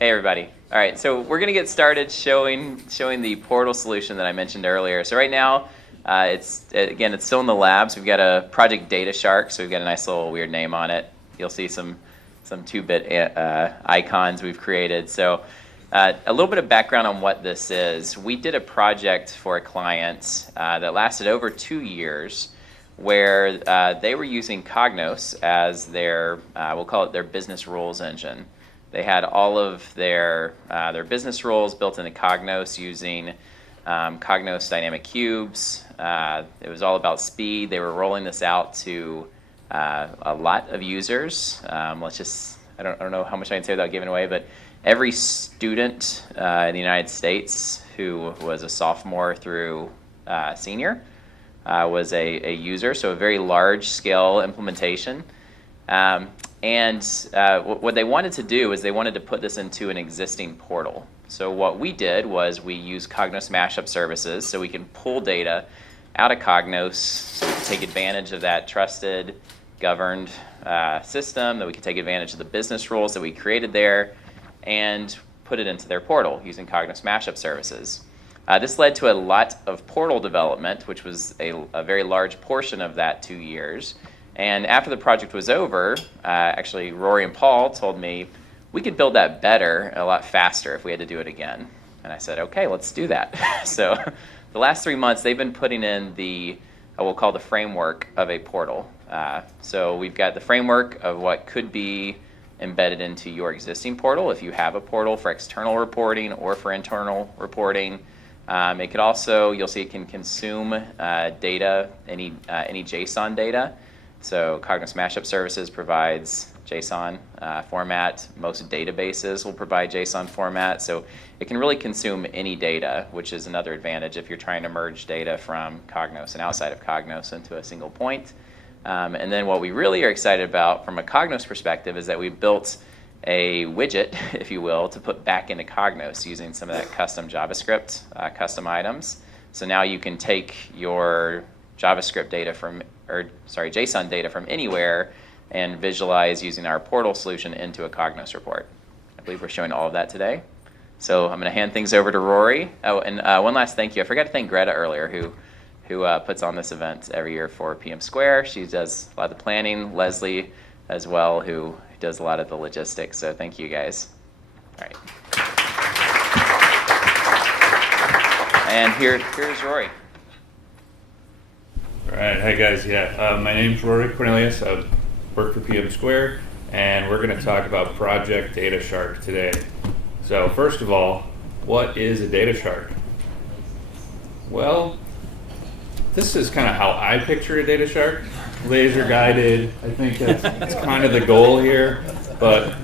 Hey everybody. All right, so we're going to get started showing the portal solution that I mentioned earlier. So right now, it's still in the labs. We've got a project DataShark, so we've got a nice little weird name on it. You'll see some 2-bit icons we've created. So a little bit of background on what this is. We did a project for a client that lasted over 2 years, where they were using Cognos as their, we'll call it their business rules engine. They had all of their business rules built into Cognos using Cognos dynamic cubes. It was all about speed. They were rolling this out to a lot of users. I don't know how much I can say without giving away, but every student in the United States who was a sophomore through senior was a user, so a very large-scale implementation. And what they wanted to do is they wanted to put this into an existing portal. So what we did was we used Cognos mashup services so we can pull data out of Cognos so we can take advantage of that trusted, governed system, that we can take advantage of the business rules that we created there and put it into their portal using Cognos mashup services. This led to a lot of portal development, which was a very large portion of that 2 years. And after the project was over, actually Rory and Paul told me we could build that better, a lot faster if we had to do it again. And I said, okay, let's do that. So the last 3 months, they've been putting in we'll call the framework of a portal. So we've got the framework of what could be embedded into your existing portal if you have a portal for external reporting or for internal reporting. It could also, you'll see it can consume data, any JSON data. So Cognos Mashup Services provides JSON format. Most databases will provide JSON format. So it can really consume any data, which is another advantage if you're trying to merge data from Cognos and outside of Cognos into a single point. And then what we really are excited about from a Cognos perspective is that we built a widget, if you will, to put back into Cognos using some of that custom JavaScript, custom items. So now you can take your JavaScript data JSON data from anywhere and visualize using our portal solution into a Cognos report. I believe we're showing all of that today. So I'm going to hand things over to Rory. Oh, and one last thank you. I forgot to thank Greta earlier, who puts on this event every year for PMsquare. She does a lot of the planning. Leslie as well, who does a lot of the logistics. So thank you guys. All right. And here's Rory. All right, hi guys. My name's Rory Cornelius. I work for PMsquare, and we're going to talk about Project DataShark today. So first of all, what is a DataShark? Well, this is kind of how I picture a DataShark. Laser guided. I think that's kind of the goal here, but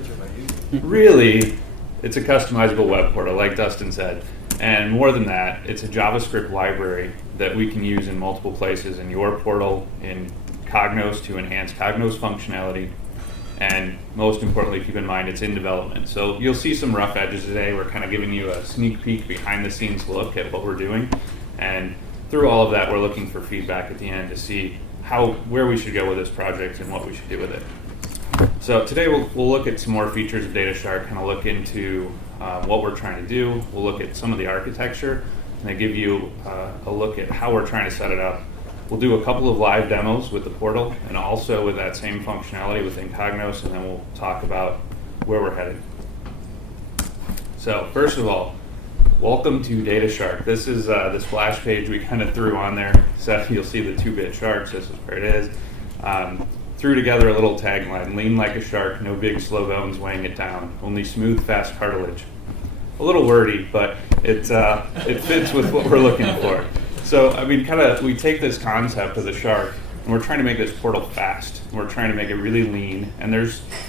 really, it's a customizable web portal, like Dustin said. And more than that, it's a JavaScript library that we can use in multiple places in your portal, in Cognos to enhance Cognos functionality. And most importantly, keep in mind it's in development. So you'll see some rough edges today. We're kind of giving you a sneak peek behind the scenes look at what we're doing. And through all of that, we're looking for feedback at the end to see where we should go with this project and what we should do with it. So today we'll look at some more features of DataShark, kind of look into what we're trying to do. We'll look at some of the architecture, and I give you a look at how we're trying to set it up. We'll do a couple of live demos with the portal and also with that same functionality within Cognos, and then we'll talk about where we're headed. So first of all, welcome to DataShark. This is this splash page we kind of threw on there. So you'll see the 2-bit sharks. This is where it is. Threw together a little tagline: lean like a shark, no big slow bones weighing it down, only smooth, fast cartilage. A little wordy, but it fits with what we're looking for. So I mean, we take this concept of the shark, and we're trying to make this portal fast. We're trying to make it really lean, and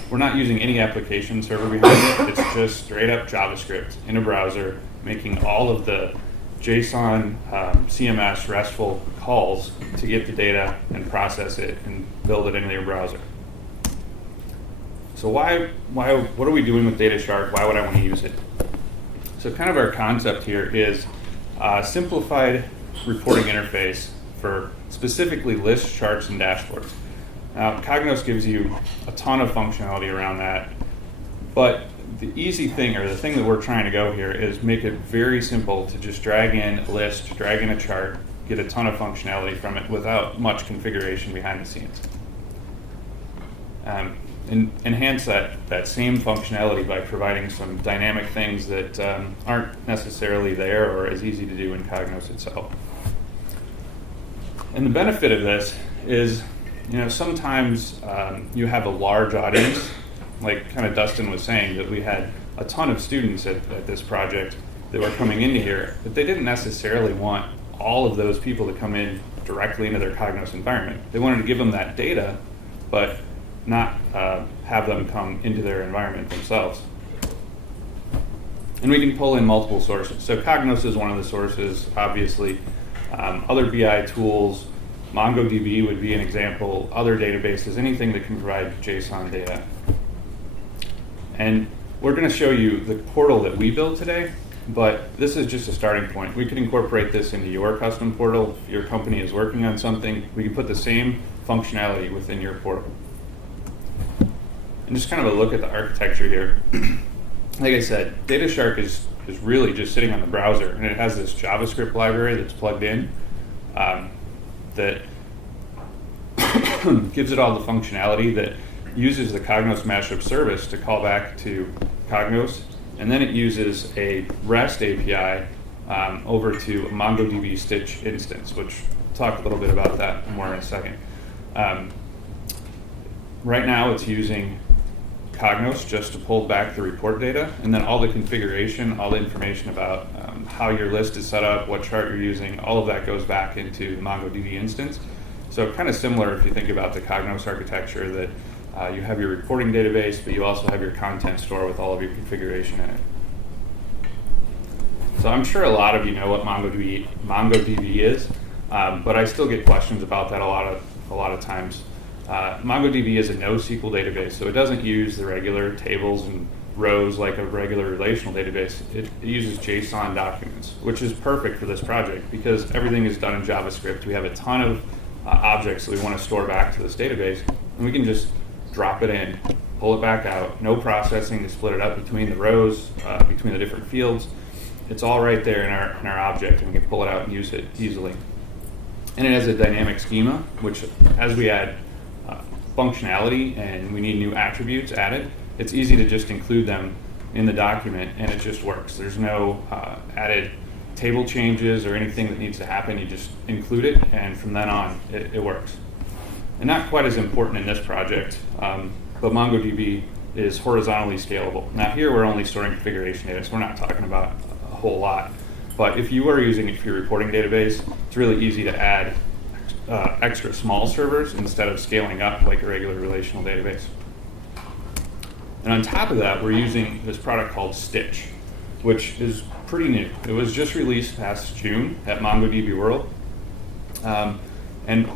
we're not using any application server behind it. It's just straight up JavaScript in a browser, making all of the JSON, CMS, RESTful calls to get the data and process it and build it into your browser. So what are we doing with DataShark? Why would I want to use it? So kind of our concept here is a simplified reporting interface for specifically lists, charts, and dashboards. Now, Cognos gives you a ton of functionality around that, but the easy thing, or the thing that we're trying to go here, is make it very simple to just drag in a list, drag in a chart, get a ton of functionality from it without much configuration behind the scenes. And enhance that same functionality by providing some dynamic things that aren't necessarily there or as easy to do in Cognos itself. And the benefit of this is, sometimes you have a large audience, like kind of Dustin was saying, that we had a ton of students at this project that were coming into here, but they didn't necessarily want all of those people to come in directly into their Cognos environment. They wanted to give them that data, but not have them come into their environment themselves. And we can pull in multiple sources. So Cognos is one of the sources, obviously. Other BI tools, MongoDB would be an example, other databases, anything that can provide JSON data. And we're going to show you the portal that we built today, but this is just a starting point. We can incorporate this into your custom portal. If your company is working on something, we can put the same functionality within your portal. And just kind of a look at the architecture here. Like I said, DataShark is really just sitting on the browser, and it has this JavaScript library that's plugged in that gives it all the functionality, that uses the Cognos mashup service to call back to Cognos, and then it uses a REST API over to a MongoDB Stitch instance, which I'll talk a little bit about that more in a second. Right now it's using Cognos just to pull back the report data, and then all the configuration, all the information about how your list is set up, what chart you're using, all of that goes back into the MongoDB instance. So kind of similar if you think about the Cognos architecture, that you have your reporting database, but you also have your content store with all of your configuration in it. So I'm sure a lot of you know what MongoDB is, but I still get questions about that a lot of times. MongoDB is a NoSQL database, so it doesn't use the regular tables and rows like a regular relational database. It uses JSON documents, which is perfect for this project because everything is done in JavaScript. We have a ton of objects that we want to store back to this database, and we can just drop it in, pull it back out, no processing to split it up between the rows, between the different fields. It's all right there in our object, and we can pull it out and use it easily. And it has a dynamic schema, which as we add functionality and we need new attributes added, it's easy to just include them in the document, and it just works. There's no added table changes or anything that needs to happen. You just include it, and from then on, it works. And not quite as important in this project, but MongoDB is horizontally scalable. Now here we're only storing configuration data, so we're not talking about a whole lot. But if you are using it for your reporting database, it's really easy to add extra small servers instead of scaling up like a regular relational database. And on top of that, we're using this product called Stitch, which is pretty new. It was just released past June at MongoDB World. And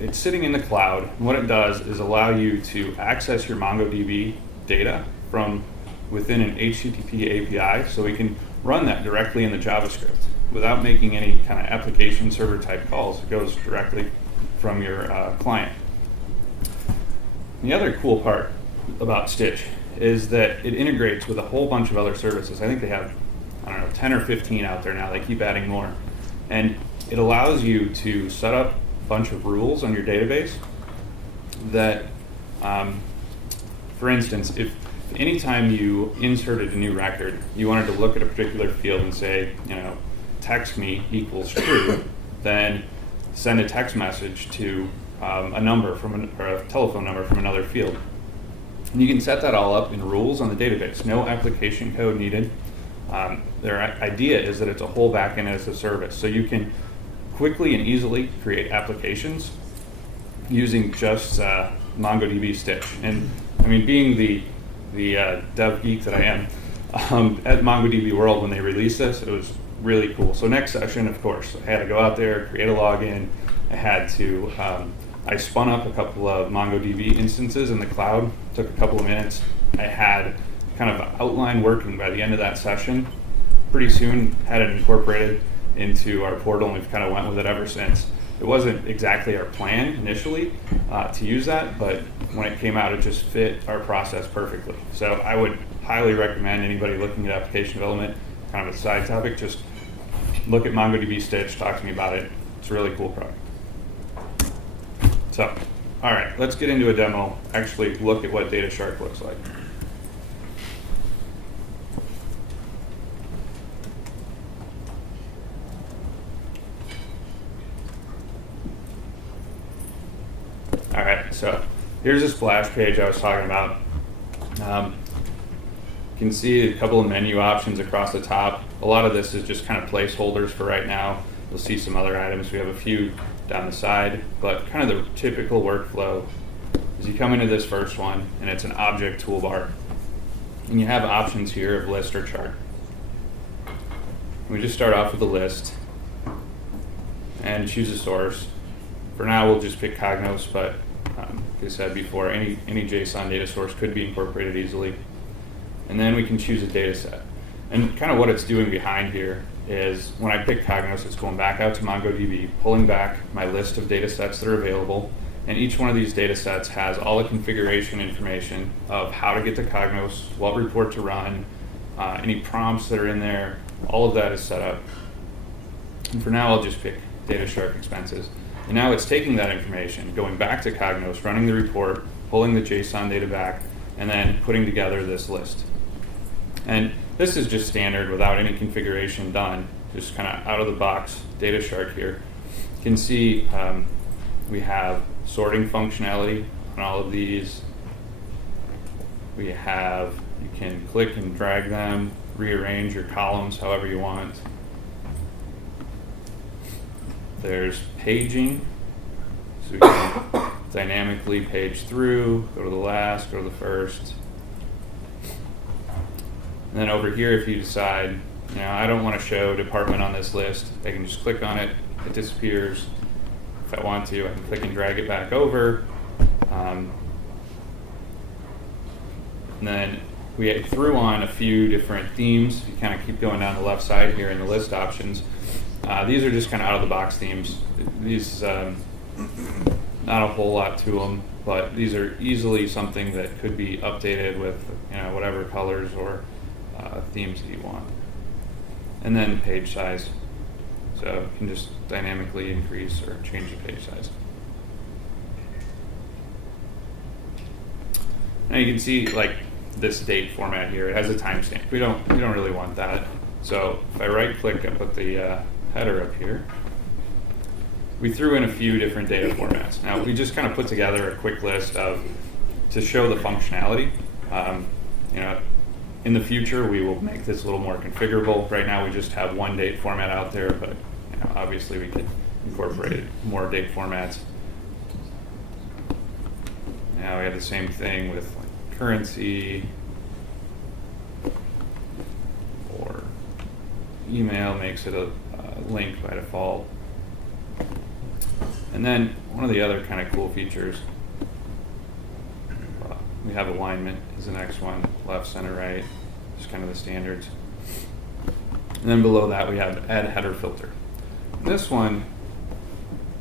it's sitting in the cloud. And what it does is allow you to access your MongoDB data from within an HTTP API, so we can run that directly in the JavaScript without making any kind of application server type calls. It goes directly from your client. And the other cool part about Stitch is that it integrates with a whole bunch of other services. I think they have, 10 or 15 out there now. They keep adding more. And it allows you to set up a bunch of rules on your database that, for instance, if anytime you inserted a new record, you wanted to look at a particular field and say, text me equals true, then send a text message to a number or a telephone number from another field. And you can set that all up in rules on the database. No application code needed. Their idea is that it's a whole backend as a service. So you can quickly and easily create applications using just MongoDB Stitch. And I mean, being the dev geek that I am, at MongoDB World when they released this, it was really cool. So next session, of course, I had to go out there, create a login. I spun up a couple of MongoDB instances in the cloud. Took a couple of minutes. I had kind of an outline working by the end of that session. Pretty soon had it incorporated into our portal, and we've kind of went with it ever since. It wasn't exactly our plan initially to use that, but when it came out, it just fit our process perfectly. So I would highly recommend anybody looking at application development, kind of a side topic, just look at MongoDB Stitch, talk to me about it. It's a really cool product. So, all right, let's get into a demo, actually look at what DataShark looks like. All right, so here's a splash page I was talking about. You can see a couple of menu options across the top. A lot of this is just kind of placeholders for right now. You'll see some other items. We have a few down the side, but kind of the typical workflow is you come into this first one, and it's an object toolbar. And you have options here of list or chart. We just start off with a list and choose a source. For now, we'll just pick Cognos, but like I said before, any JSON data source could be incorporated easily. And then we can choose a data set. And kind of what it's doing behind here is when I pick Cognos, it's going back out to MongoDB, pulling back my list of data sets that are available. And each one of these data sets has all the configuration information of how to get to Cognos, what report to run, any prompts that are in there. All of that is set up. And for now, I'll just pick DataShark expenses. And now it's taking that information, going back to Cognos, running the report, pulling the JSON data back, and then putting together this list. And this is just standard without any configuration done, just kind of out of the box DataShark here. You can see we have sorting functionality on all of these. You can click and drag them, rearrange your columns however you want. There's paging, so we can dynamically page through, go to the last, go to the first. And then over here, if you decide, I don't want to show department on this list, I can just click on it, it disappears. If I want to, I can click and drag it back over. And then we threw on a few different themes. You kind of keep going down the left side here in the list options. These are just kind of out-of-the-box themes. These, not a whole lot to them, but these are easily something that could be updated with whatever colors or themes that you want. And then page size. So you can just dynamically increase or change the page size. Now you can see like this date format here. It has a timestamp. We don't really want that. So if I right-click and put the header up here, we threw in a few different data formats. Now we just kind of put together a quick list to show the functionality. In the future we will make this a little more configurable. Right now we just have one date format out there, but obviously we could incorporate more date formats. Now we have the same thing with like currency or email, makes it a link by default. And then one of the other kind of cool features, we have alignment is the next one, left, center, right, just kind of the standards. And then below that we have add header filter. This one,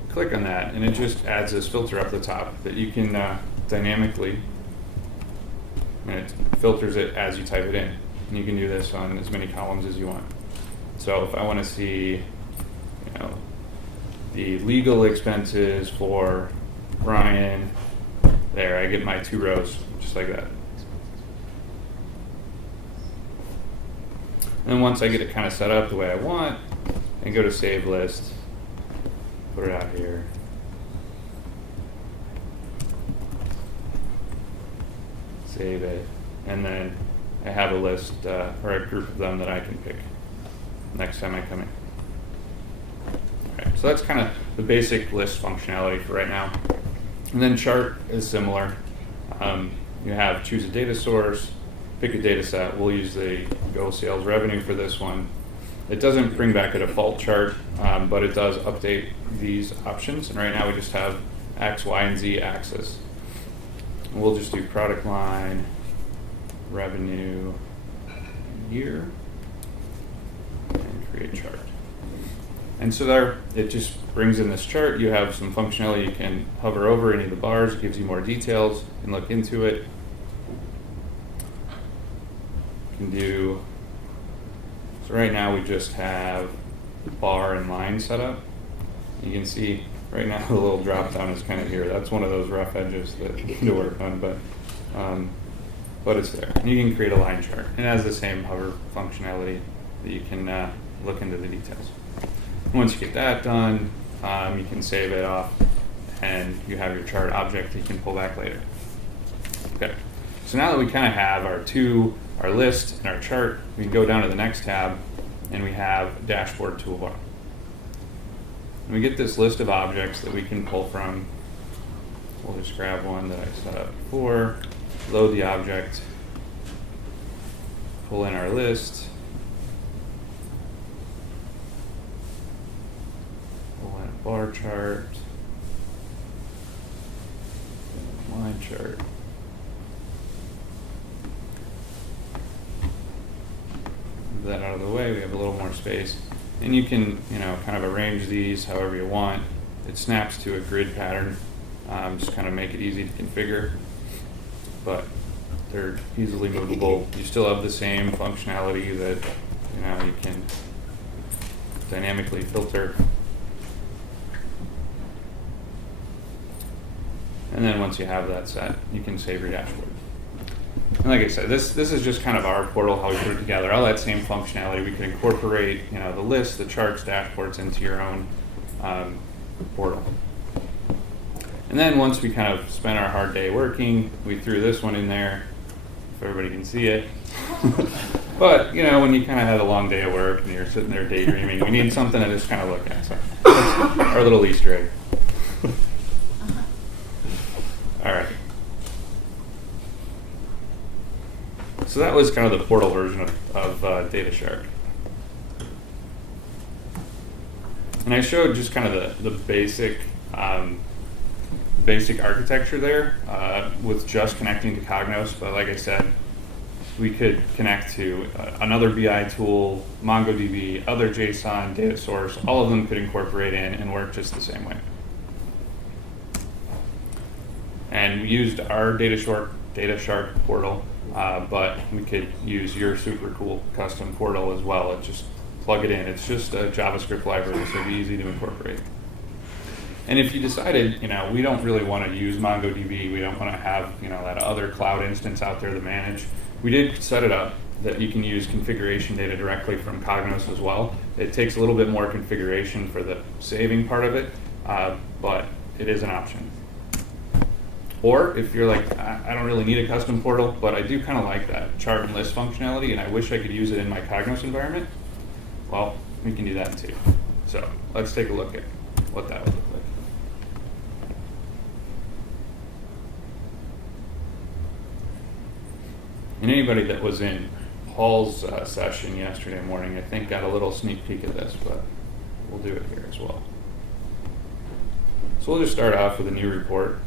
click on that and it just adds this filter up the top that you can dynamically, and it filters it as you type it in. And you can do this on as many columns as you want. So if I want to see, the legal expenses for Ryan, there, I get my 2 rows, just like that. And then once I get it kind of set up the way I want, I go to Save List, put it out here. Save it, and then I have a list or a group of them that I can pick next time I come in. Okay, so that's kind of the basic list functionality for right now. And then chart is similar. You have choose a data source, pick a data set. We'll use the Go Sales Revenue for this one. It doesn't bring back a default chart, but it does update these options. And right now we just have X, Y, and Z axis. We'll just do product line, revenue, year, and create chart. And so there, it just brings in this chart. You have some functionality. You can hover over any of the bars. It gives you more details. You can look into it. can do, so right now we just have bar and line set up. You can see right now the little drop down is kind of here. That's one of those rough edges that you need to work on, but it's there. And you can create a line chart. It has the same hover functionality that you can look into the details. Once you get that done, you can save it off, and you have your chart object that you can pull back later. Okay, so now that we kind of have our list and our chart, we can go down to the next tab, and we have dashboard toolbar. And we get this list of objects that we can pull from. We'll just grab one that I set up before, load the object, pull in our list, pull in a bar chart, line chart. Move that out of the way, we have a little more space. And you can, kind of arrange these however you want. It snaps to a grid pattern, just kind of make it easy to configure. But they're easily movable. You still have the same functionality that, you can dynamically filter. And then once you have that set, you can save your dashboard. And like I said, this is just kind of our portal, how we put it together. All that same functionality, we can incorporate, the list, the charts, dashboards into your own portal. And then once we kind of spent our hard day working, we threw this one in there, if everybody can see it. But, when you kind of had a long day of work and you're sitting there daydreaming, we need something to just kind of look at. So that's our little Easter egg. All right. So that was kind of the portal version of DataShark. And I showed just kind of the basic architecture there with just connecting to Cognos. But like I said, we could connect to another BI tool, MongoDB, other JSON, data source. All of them could incorporate in and work just the same way. And we used our DataShark portal, but we could use your super cool custom portal as well and just plug it in. It's just a JavaScript library, so it'd be easy to incorporate. And if you decided, we don't really want to use MongoDB, we don't want to have, that other cloud instance out there to manage, we did set it up that you can use configuration data directly from Cognos as well. It takes a little bit more configuration for the saving part of it, but it is an option. Or if you're like, I don't really need a custom portal, but I do kind of like that chart and list functionality, and I wish I could use it in my Cognos environment, well, we can do that too. So let's take a look at what that would look like. And anybody that was in Paul's session yesterday morning, I think, got a little sneak peek at this, but we'll do it here as well. So we'll just start off with a new report.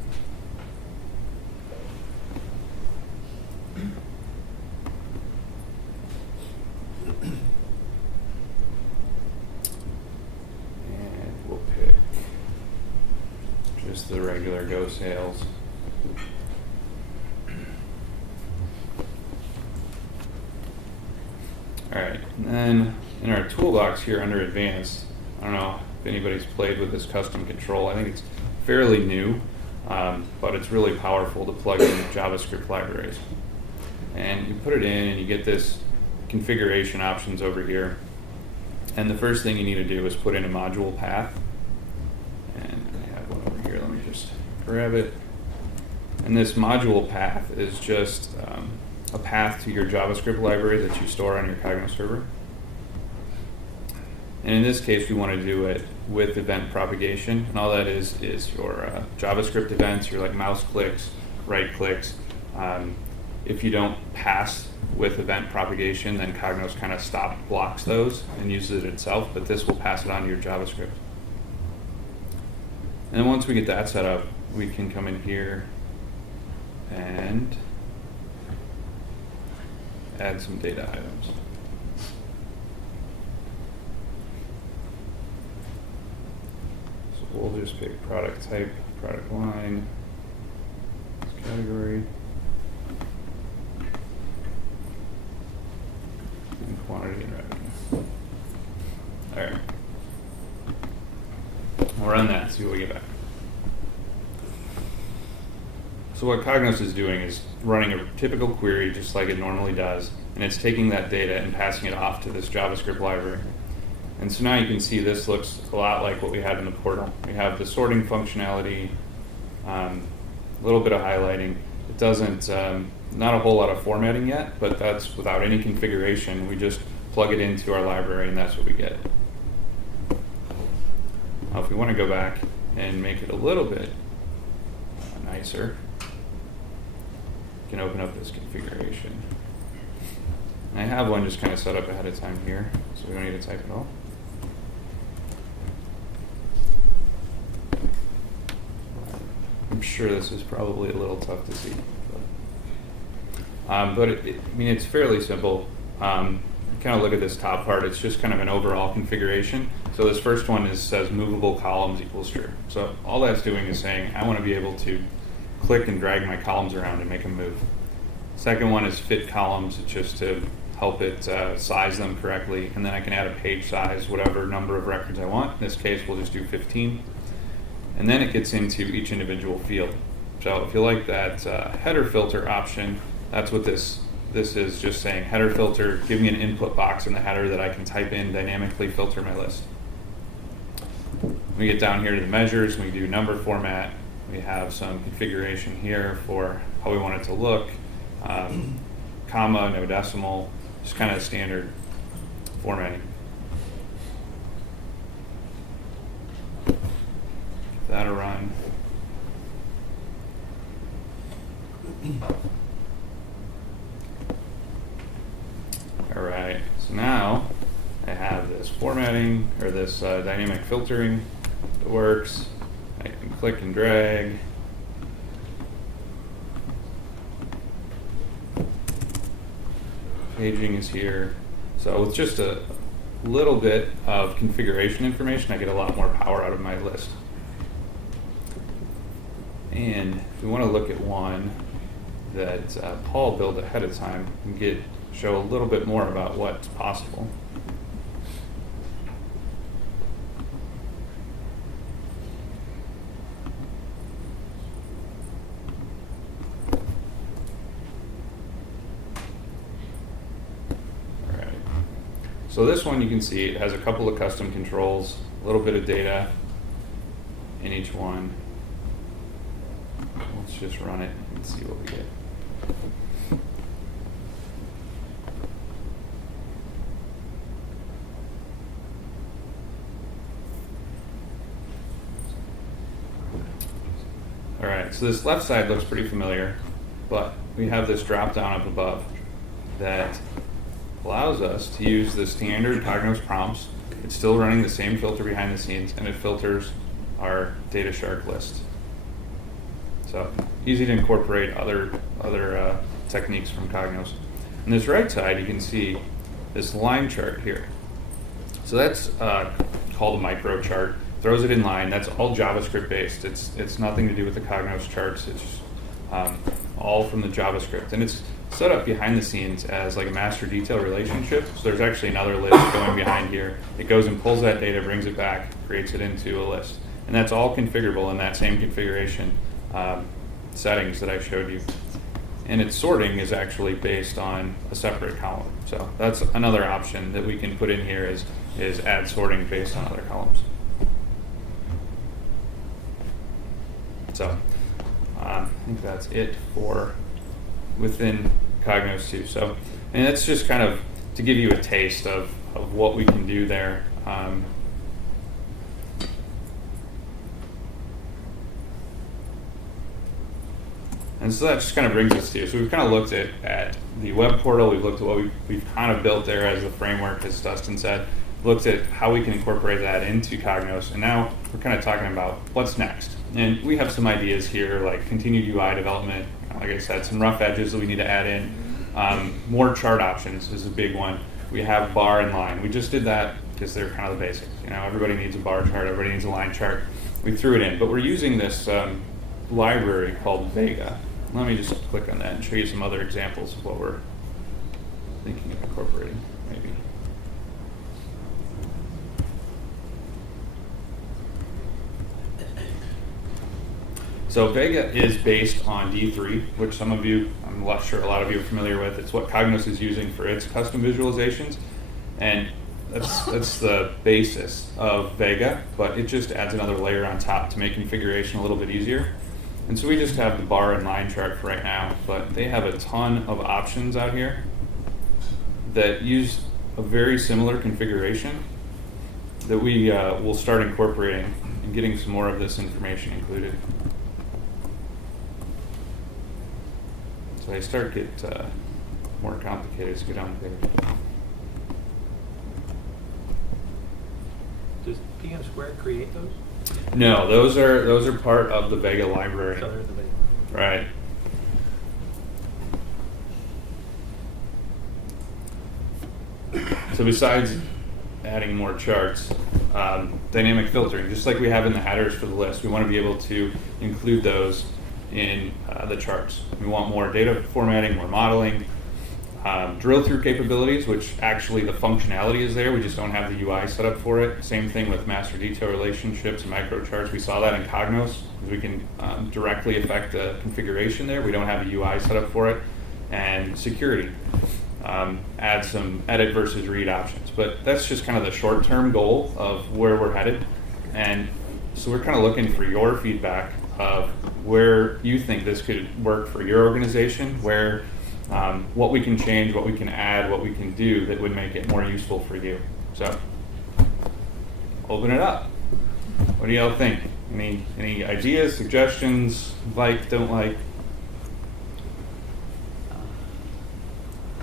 And we'll pick just the regular Go sales. All right, and then in our toolbox here under Advanced, I don't know if anybody's played with this custom control. I think it's fairly new, but it's really powerful to plug in JavaScript libraries. And you put it in and you get this configuration options over here. And the first thing you need to do is put in a module path. And I have one over here, let me just grab it. And this module path is just a path to your JavaScript library that you store on your Cognos server. And in this case, we want to do it with event propagation. And all that is your JavaScript events, your like mouse clicks, right clicks. If you don't pass with event propagation, then Cognos kind of blocks those and uses it itself, but this will pass it on to your JavaScript. And then once we get that set up, we can come in here and add some data items. So we'll just pick product type, product line, category. quantity and revenue. All right. We'll run that and see what we get back. So what Cognos is doing is running a typical query just like it normally does, and it's taking that data and passing it off to this JavaScript library. And so now you can see this looks a lot like what we had in the portal. We have the sorting functionality, a little bit of highlighting. It doesn't, not a whole lot of formatting yet, but that's without any configuration. We just plug it into our library and that's what we get. Now if we want to go back and make it a little bit nicer, we can open up this configuration. And I have one just kind of set up ahead of time here, so we don't need to type it all. I'm sure this is probably a little tough to see. But I mean, it's fairly simple. Kind of look at this top part. It's just kind of an overall configuration. So this first one says movable columns equals true. So all that's doing is saying I want to be able to click and drag my columns around and make them move. Second one is fit columns. It's just to help it size them correctly. And then I can add a page size, whatever number of records I want. In this case, we'll just do 15. And then it gets into each individual field. So if you like that header filter option, that's what this is, just saying header filter, give me an input box in the header that I can type in, dynamically filter my list. We get down here to the measures, we do number format, we have some configuration here for how we want it to look, comma, no decimal, just kind of standard formatting. Give that a run. All right, so now I have this formatting, or this dynamic filtering that works. I can click and drag. Paging is here. So with just a little bit of configuration information, I get a lot more power out of my list. And if we want to look at one that Paul built ahead of time and show a little bit more about what's possible. All right. So this one you can see it has a couple of custom controls, a little bit of data in each one. Let's just run it and see what we get. All right, so this left side looks pretty familiar, but we have this drop down up above that allows us to use the standard Cognos prompts. It's still running the same filter behind the scenes, and it filters our DataShark list. So easy to incorporate other techniques from Cognos. On this right side, you can see this line chart here. So that's called a micro chart. Throws it in line. That's all JavaScript based. It's nothing to do with the Cognos charts. It's all from the JavaScript, and it's set up behind the scenes as like a master detail relationship. So there's actually another list going behind here. It goes and pulls that data, brings it back, creates it into a list, and that's all configurable in that same configuration settings that I showed you. And its sorting is actually based on a separate column. So that's another option that we can put in here is add sorting based on other columns. So I think that's it for within Cognos 2. So, and that's just kind of to give you a taste of what we can do there. And so that just kind of brings us to, so we've kind of looked at the web portal, we've looked at what we've kind of built there as the framework, as Dustin said, looked at how we can incorporate that into Cognos, and now we're kind of talking about what's next. And we have some ideas here, like continued UI development, like I said, some rough edges that we need to add in. More chart options is a big one. We have bar and line. We just did that because they're kind of the basics. You know, everybody needs a bar chart, everybody needs a line chart. We threw it in, but we're using this library called Vega. Let me just click on that and show you some other examples of what we're thinking of incorporating, maybe. So Vega is based on D3, which some of you, I'm not sure a lot of you are familiar with. It's what Cognos is using for its custom visualizations. And that's the basis of Vega, but it just adds another layer on top to make configuration a little bit easier. And so we just have the bar and line chart for right now, but they have a ton of options out here that use a very similar configuration that we will start incorporating and getting some more of this information included. So they start to get more complicated as we go down the page. Does PMsquare create those? No, those are part of the Vega library. So they're the big- Right. So besides adding more charts, dynamic filtering, just like we have in the headers for the list, we want to be able to include those in the charts. We want more data formatting, more modeling, drill through capabilities, which actually the functionality is there. We just don't have the UI set up for it. Same thing with master detail relationships and micro charts. We saw that in Cognos. We can directly affect the configuration there. We don't have a UI set up for it. And security. Add some edit versus read options. But that's just kind of the short-term goal of where we're headed. And so we're kind of looking for your feedback of where you think this could work for your organization, where what we can change, what we can add, what we can do that would make it more useful for you. So open it up. What do y'all think? Any ideas, suggestions, like, don't like?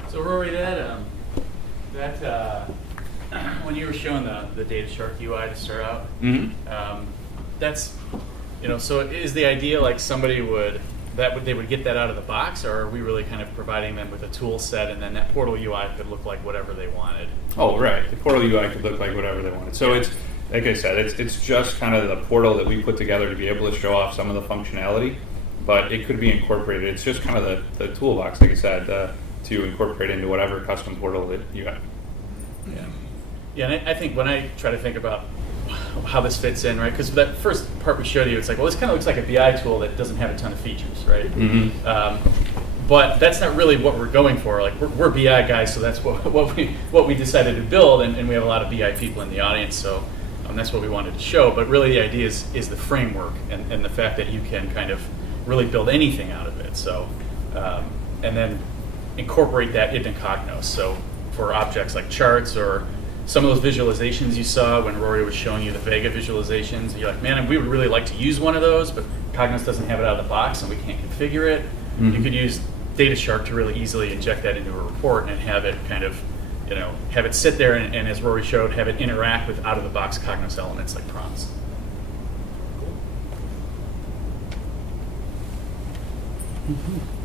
So Rory, when you were showing the DataShark UI to start out, that's, so is the idea like somebody they would get that out of the box, or are we really kind of providing them with a tool set, and then that portal UI could look like whatever they wanted? Oh, right. The portal UI could look like whatever they wanted. So it's, like I said, it's just kind of the portal that we put together to be able to show off some of the functionality, but it could be incorporated. It's just kind of the toolbox, like I said, to incorporate into whatever custom portal that you have. Yeah, and I think when I try to think about how this fits in, right? Because that first part we showed you, it's like, well, this kind of looks like a BI tool that doesn't have a ton of features, right? But that's not really what we're going for. Like, we're BI guys, so that's what we decided to build, and we have a lot of BI people in the audience, so that's what we wanted to show. But really, the idea is the framework and the fact that you can kind of really build anything out of it. So, and then incorporate that into Cognos. So for objects like charts or some of those visualizations you saw when Rory was showing you the Vega visualizations, you're like, man, we would really like to use one of those, but Cognos doesn't have it out of the box and we can't configure it. You could use DataShark to really easily inject that into a report and have it kind of, have it sit there and as Rory showed, have it interact with out-of-the-box Cognos elements like prompts.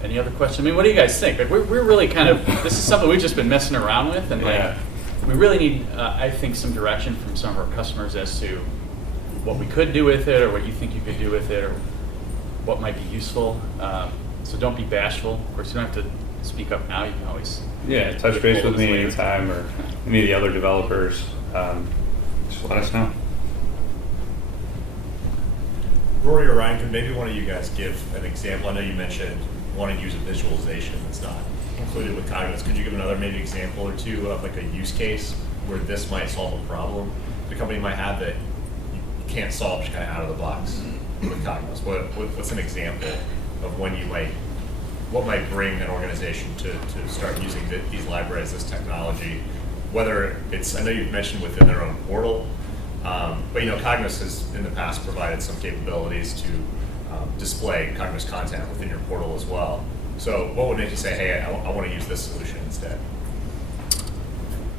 Any other questions? What do you guys think? Like, we're really kind of, this is something we've just been messing around with, and we really need, I think, some direction from some of our customers as to what we could do with it, or what you think you could do with it, or what might be useful. So don't be bashful. Of course, you don't have to speak up now. You can always Touch base with me anytime, or any of the other developers. Just let us know. Rory or Ryan, could maybe one of you guys give an example? I know you mentioned wanting to use a visualization that's not included with Cognos. Could you give another maybe example or two of like a use case where this might solve a problem the company might have that you can't solve just kind of out of the box with Cognos? What's an example of when what might bring an organization to start using these libraries, this technology? Whether it's, I know you've mentioned within their own portal, but Cognos has in the past provided some capabilities to display Cognos content within your portal as well. So what would make you say, hey, I want to use this solution instead?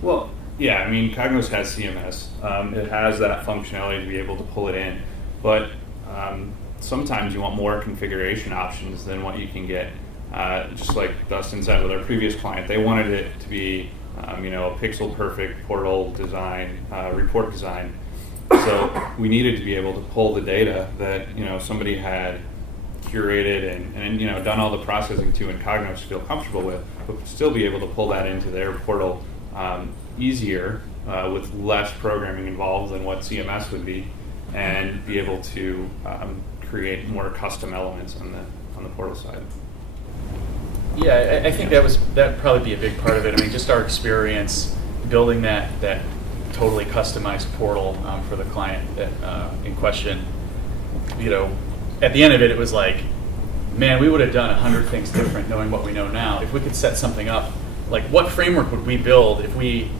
Well, yeah, Cognos has CMS. It has that functionality to be able to pull it in, but sometimes you want more configuration options than what you can get. Just like Dustin said with our previous client, they wanted it to be a pixel perfect portal design, report design. So we needed to be able to pull the data that somebody had curated and done all the processing to in Cognos to feel comfortable with, but still be able to pull that into their portal easier with less programming involved than what CMS would be, and be able to create more custom elements on the portal side? Yeah, I think that'd probably be a big part of it. I mean, just our experience building that totally customized portal for the client that in question. You know, at the end of it, it was like, man, we would have done 100 things different knowing what we know now. If we could set something up, like what framework would we build if we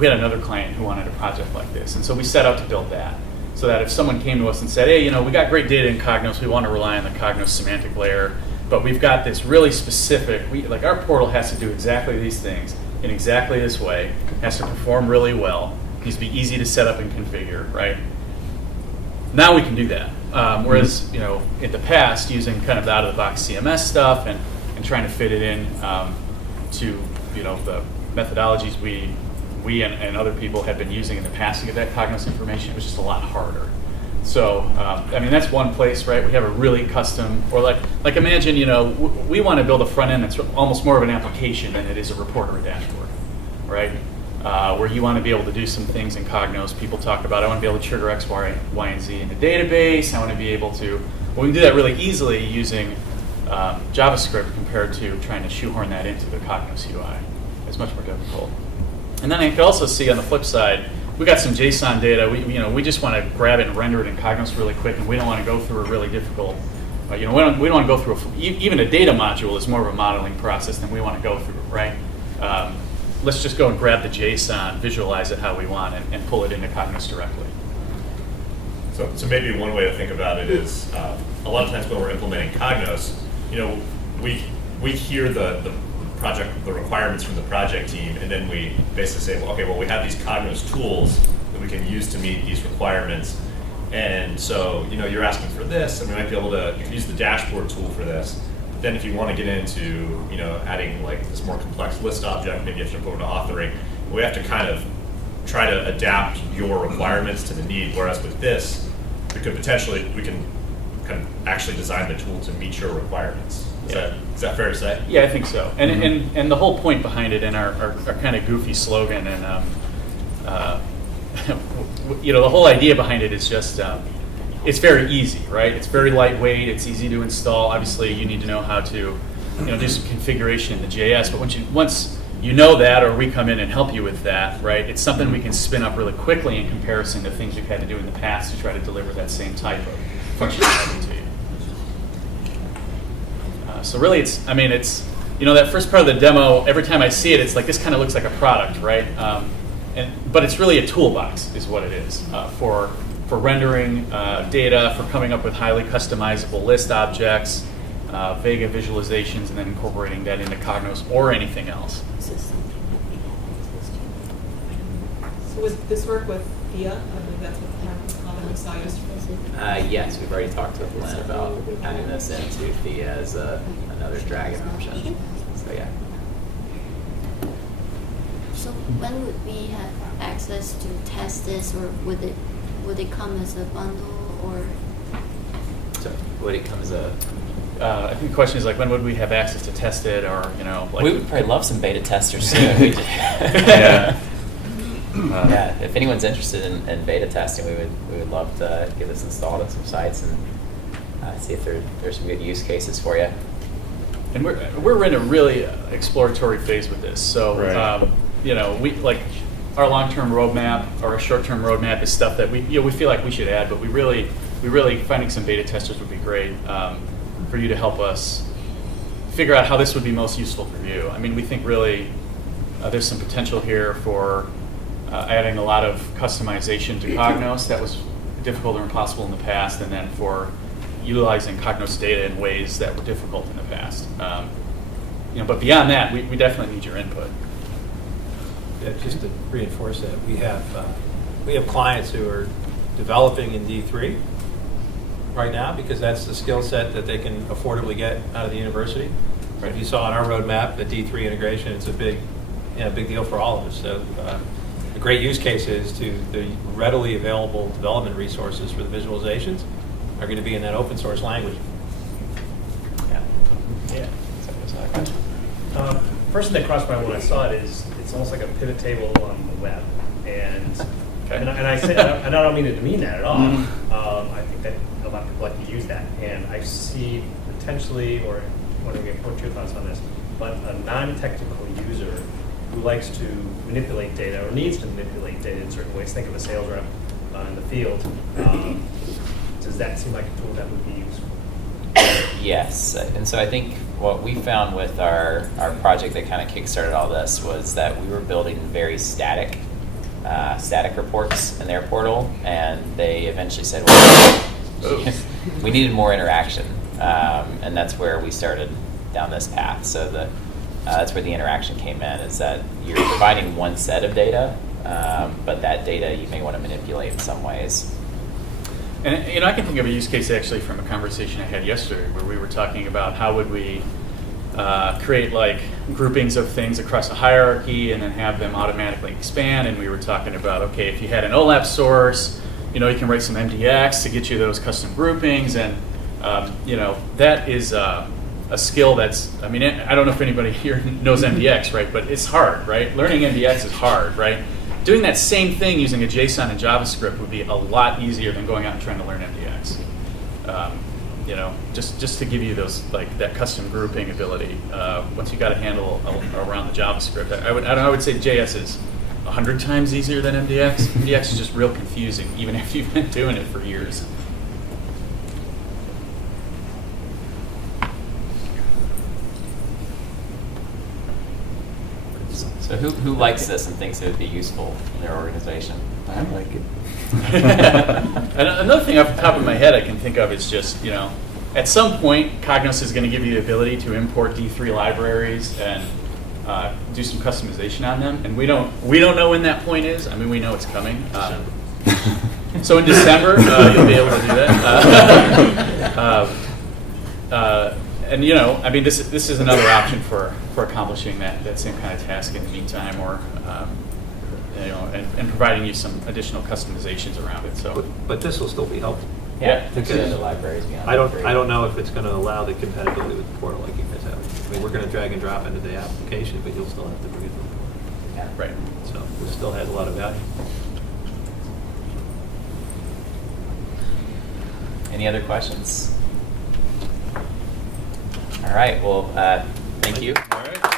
had another client who wanted a project like this? And so we set out to build that, so that if someone came to us and said, hey, you know, we got great data in Cognos, we want to rely on the Cognos semantic layer, but we've got this really specific, like our portal has to do exactly these things in exactly this way, has to perform really well, needs to be easy to set up and configure, right? Now we can do that. Whereas, you know, in the past, using kind of the out-of-the-box CMS stuff and trying to fit it in to, you know, the methodologies we and other people had been using in the past to get that Cognos information, it was just a lot harder. So, I mean, that's one place, right? We have a really custom, or like imagine, you know, we want to build a front end that's almost more of an application than it is a report or a dashboard, right? Where you want to be able to do some things in Cognos. People talk about, I want to be able to trigger X, Y, and Z in the database. I want to be able to, well, we can do that really easily using JavaScript compared to trying to shoehorn that into the Cognos UI. It's much more difficult. And then I could also see on the flip side, we got some JSON data. We just want to grab it and render it in Cognos really quick, and we don't want to go through a really difficult. We don't want to go through even a data module is more of a modeling process than we want to go through, right? Let's just go and grab the JSON, visualize it how we want, and pull it into Cognos directly. So maybe one way to think about it is a lot of times when we're implementing Cognos, you know, we hear the requirements from the project team, and then we basically say, well, okay, well, we have these Cognos tools that we can use to meet these requirements. And so, you know, you're asking for this, and we might be able to, you can use the dashboard tool for this. But then if you want to get into, you know, adding like this more complex list object, maybe you have to go into authoring. We have to kind of try to adapt your requirements to the need, whereas with this, we can kind of actually design the tool to meet your requirements. Is that fair to say? Yeah, I think so. And the whole point behind it, and our kind of goofy slogan, and you know, the whole idea behind it is just it's very easy, right? It's very lightweight. It's easy to install. Obviously, you need to know how to, you know, do some configuration in the JS. But once you know that, or we come in and help you with that, right? It's something we can spin up really quickly in comparison to things we've had to do in the past to try to deliver that same type of functionality to you. So really, it's, you know, that first part of the demo, every time I see it, it's like, this kind of looks like a product, right? But it's really a toolbox is what it is for rendering data, for coming up with highly customizable list objects, Vega visualizations, and then incorporating that into Cognos or anything else. So was this work with Thea? I believe that's what we saw yesterday. Yes, we've already talked to Glenn about adding this into Thea as another Dragon option. So yeah. So when would we have access to test this, or would it come as a bundle, or? So would it come as a? I think the question is like, when would we have access to test it, or, you know? Like, We would probably love some beta testers soon. Yeah. Yeah, if anyone's interested in beta testing, we would love to get this installed at some sites and see if there's some good use cases for you. And we're in a really exploratory phase with this. So, Right. you know, we like our long-term roadmap or our short-term roadmap is stuff that we feel like we should add, but we really finding some beta testers would be great for you to help us figure out how this would be most useful for you. I mean, we think really there's some potential here for adding a lot of customization to Cognos that was difficult or impossible in the past, and then for utilizing Cognos data in ways that were difficult in the past. You know, but beyond that, we definitely need your input. Yeah, just to reinforce that, we have clients who are developing in D3 right now because that's the skill set that they can affordably get out of the university. So if you saw on our roadmap the D3 integration, it's a big deal for all of us. So a great use case is the readily available development resources for the visualizations are going to be in that open source language. Yeah. First thing that crossed my mind when I saw it is it's almost like a pivot table on the web, and Okay. and I say, and I don't mean to demean that at all. I think that a lot of people like to use that. And I see potentially, or wondering what your thoughts on this, but a non-technical user who likes to manipulate data or needs to manipulate data in certain ways, think of a sales rep in the field, does that seem like a tool that would be useful? Yes, and so I think what we found with our project that kind of kickstarted all this was that we were building very static reports in their portal, and they eventually said, well, we needed more interaction, and that's where we started down this path. So that's where the interaction came in, is that you're providing one set of data, but that data you may want to manipulate in some ways. And I can think of a use case actually from a conversation I had yesterday where we were talking about how would we create like groupings of things across a hierarchy and then have them automatically expand. And we were talking about, okay, if you had an OLAP source, you can write some MDX to get you those custom groupings. And, that is a skill that's, I don't know if anybody here knows MDX, right? But it's hard, right? Learning MDX is hard, right? Doing that same thing using a JSON and JavaScript would be a lot easier than going out and trying to learn MDX. Just to give you those that custom grouping ability. Once you got a handle around the JavaScript, I would say JS is 100 times easier than MDX. MDX is just real confusing, even if you've been doing it for years. So who likes this and thinks it would be useful in their organization? I like it. And another thing off the top of my head I can think of is just, at some point Cognos is going to give you the ability to import D3 libraries and do some customization on them, and we don't know when that point is. We know it's coming. So in December you'll be able to do that. And this is another option for accomplishing that same kind of task in the meantime, or and providing you some additional customizations around it. So, But this will still be helpful. Yeah, Because the libraries beyond I D3. don't know if it's going to allow the compatibility with the portal like you guys have. We're going to drag and drop into the application, but you'll still have to bring it to the portal. Yeah. right. So it still has a lot of value. Any other questions? All right. Well, thank you. All right.